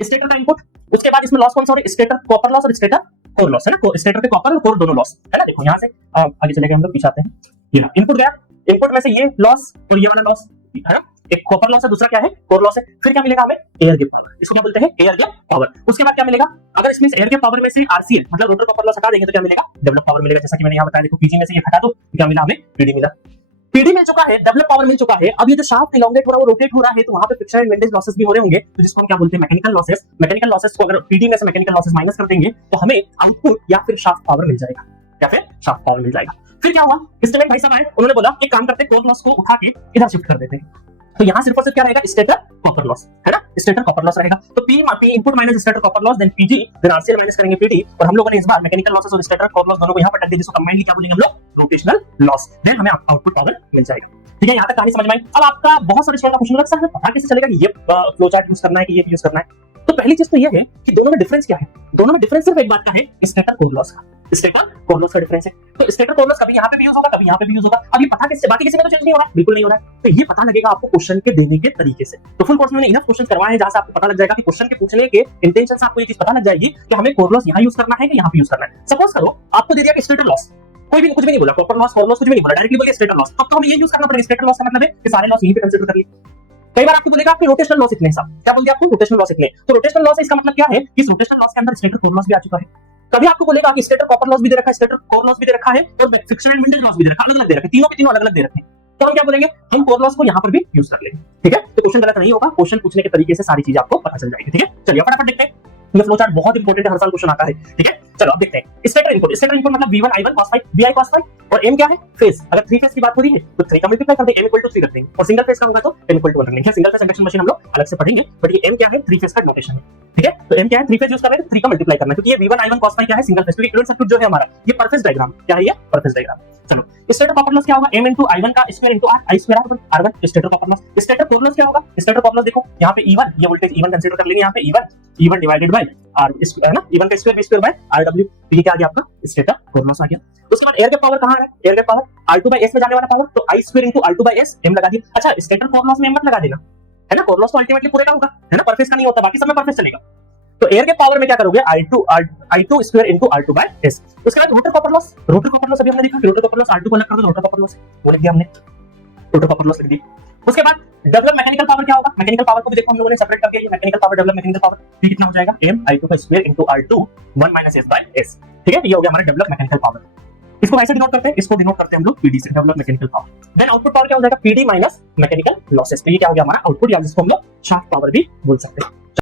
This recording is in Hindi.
स्टेटर का इनपुट, उसके बाद इसमें लॉस कौन सा हो रहा है, स्टेटर कॉपर लॉस और स्टेटर कोर लॉस है ना, स्टेटर के कॉपर और कोर दोनों लॉस है ना। देखो यहाँ से आगे चले गए हम लोग, पीछे आते हैं, ये इनपुट गया, इनपुट में से ये लॉस और ये वाला लॉस है ना, एक कॉपर लॉस है, दूसरा क्या है, कोर लॉस है। फिर क्या मिलेगा हमें, एयर गैप पावर, इसको क्या बोलते हैं, एयर गैप पावर। उसके बाद क्या मिलेगा, अगर इसमें एयर गैप पावर में से आरसीएल मतलब रोटर कॉपर लॉस हटा देंगे तो क्या मिलेगा, डेवलप पावर मिलेगा। जैसा कि मैंने यहाँ बताया, देखो पीजी में से ये हटा दो, क्या मिला हमें, पीडी मिला। पीडी मिल चुका है, डेवलप पावर मिल चुका है। अब ये जो शाफ्ट इलोंगेट हो रहा है, वो रोटेट हो रहा है, तो वहां पे फ्रिक्शन एंड विंडेज लॉसेस भी हो रहे होंगे, तो जिसको हम क्या बोलते हैं, मैकेनिकल लॉसेस। मैकेनिकल लॉसेस को अगर पीडी में से मैकेनिकल लॉसेस माइनस कर देंगे तो हमें आउटपुट या फिर शाफ्ट पावर मिल जाएगा, या फिर शाफ्ट पावर मिल जाएगा। फिर क्या हुआ, इंस्ट्रूमेंट भाई साहब आए, उन्होंने बोला एक काम करते, कोर लॉस को उठा के इधर शिफ्ट कर देते हैं, तो यहाँ सिर्फ और सिर्फ क्या रहेगा, स्टेटर कॉपर लॉस है ना, स्टेटर कॉपर लॉस रहेगा। तो P input minus stator copper loss, then PG, then RCL minus करेंगे पीडी, और हम लोगों ने इस बार मैकेनिकल लॉसेस और स्टेटर कॉपर लॉस दोनों को यहाँ पर रख दिया, जिसको कंबाइनली क्या बोलेंगे हम लोग, रोटेशनल लॉस। देन हमें आउटपुट पावर मिल जाएगा। ठीक है, यहाँ तक कहानी समझ में आई। अब आपका बहुत सारे शेयर का क्वेश्चन लगता है, पता कैसे चलेगा कि ये फ्लो चार्ट यूज करना है कि ये यूज करना है। तो पहली चीज तो ये है कि दोनों में डिफरेंस क्या है, दोनों में डिफरेंस सिर्फ एक बात का है, स्टेटर कोर लॉस का, स्टेटर कोर लॉस का डिफरेंस है। तो स्टेटर कोर लॉस कभी यहाँ पे भी यूज होगा, कभी यहाँ पे भी यूज होगा। अब ये पता किससे, बाकी किसी में तो चेंज नहीं हो रहा है, बिल्कुल नहीं हो रहा है, तो ये पता लगेगा आपको क्वेश्चन के देने के तरीके से। तो फुल कोर्स में इनफ क्वेश्चन करवाए हैं जहां से आपको पता लग जाएगा कि क्वेश्चन के पूछने के इंटेंशन से आपको ये चीज पता लग जाएगी कि हमें कोर लॉस यहाँ यूज करना है कि यहाँ पे यूज करना है। सपोज करो आपको दे दिया कि स्टेटर लॉस, कोई भी कुछ भी नहीं बोला, कॉपर लॉस, कोर लॉस कुछ भी नहीं बोला, डायरेक्टली बोलिए स्टेटर लॉस, तब तो हमें ये यूज करना पड़ेगा। स्टेटर लॉस का मतलब है कि सारे लॉस यहीं पे कंसीडर कर लिए। कई बार आपको बोलेगा कि रोटेशनल लॉस इतने, सब क्या बोल दिया आपको, रोटेशनल लॉस इतने। तो रोटेशनल लॉस इसका मतलब क्या है कि इस रोटेशनल लॉस के अंदर स्टेटर कोर लॉस भी आ चुका है। कभी आपको बोलेगा कि स्टेटर कॉपर लॉस भी दे रखा है, स्टेटर कोर लॉस भी दे रखा है, और फ्रिक्शन एंड विंडेज लॉस भी दे रखा है, अलग-अलग दे रखा है, तीनों के तीनों अलग-अलग दे रखे हैं। तो हम क्या बोलेंगे, हम कोर लॉस को यहाँ पर भी यूज कर लेंगे। ठीक है, तो क्वेश्चन गलत नहीं होगा, क्वेश्चन पूछने के तरीके से सारी चीजें आपको पता चल जाएगी। ठीक है, चलिए फटाफट देखते हैं, ये फ्लो चार्ट बहुत इंपॉर्टेंट है, हर साल क्वेश्चन आता है। ठीक है, चलो अब देखते हैं स्टेटर इनपुट। स्टेटर इनपुट मतलब V1 I1 cos phi, VI cos phi, और M क्या है, फेज। अगर 3 फेज की बात हो रही है तो 3 का मल्टीप्लाई कर देंगे, M = 3 रख देंगे, और सिंगल फेज का होगा तो M = 1 रख देंगे। सिंगल फेज इंडक्शन मशीन हम लोग अलग से पढ़ेंगे, बट ये M क्या है, 3 फेज का नोटेशन है। ठीक है, तो M क्या है, 3 फेज यूज कर रहे हैं, 3 का मल्टीप्लाई करना है, क्योंकि ये V1 I1 cos phi क्या है, सिंगल फेज, क्योंकि इक्विवेलेंट सर्किट जो है हमारा ये पर फेज डायग्राम क्या है, ये पर फेज डायग्राम। चलो स्टेटर कॉपर लॉस क्या होगा, M * I1 का square * R, I square R1, stator copper loss. Stator core loss क्या होगा, स्टेटर कॉपर लॉस देखो यहाँ पे E1, ये वोल्टेज E1 कंसीडर कर लेंगे, यहाँ पे E1 डिवाइडेड बाय R है ना, E1 का square V square by Rw, ये क्या आ गया आपका, स्टेटर कोर लॉस आ गया। उसके बाद एयर गैप पावर कहां है, एयर गैप पावर R2/S में जाने वाला पावर, तो I स्क्वायर * R2/S M लगा दिया। अच्छा, स्टेटर कोर लॉस में M मत लगा देना, है ना, कोर लॉस तो अल्टीमेटली पूरे का होगा, है ना, परफेक्ट का नहीं होता, बाकी सब में परफेक्ट चलेगा। तो एयर गैप पावर में क्या करोगे, I2 स्क्वायर * R2/S। उसके बाद rotor copper loss, rotor copper loss अभी हमने देखा, रोटर कॉपर लॉस R2 को अलग कर दो, रोटर कॉपर लॉस वो लिख दिया हमने, रोटर कॉपर लॉस लिख दी। उसके बाद डेवलप मैकेनिकल पावर क्या होगा, मैकेनिकल पावर को भी देखो हम लोगों ने सेपरेट करके, ये mechanical power, develop mechanical power, ये कितना हो जाएगा, M I2 का स्क्वायर * R2 1 - S/S। ठीक है, ये हो गया हमारा डेवलप मैकेनिकल पावर। इसको ऐसे डिनोट करते हैं, इसको डिनोट करते हैं हम लोग PD से, develop mechanical power. Then output power क्या हो जाएगा, PD - मैकेनिकल लॉसेस। तो ये क्या हो गया हमारा आउटपुट, या जिसको हम लोग शाफ्ट पावर भी बोल सकते हैं।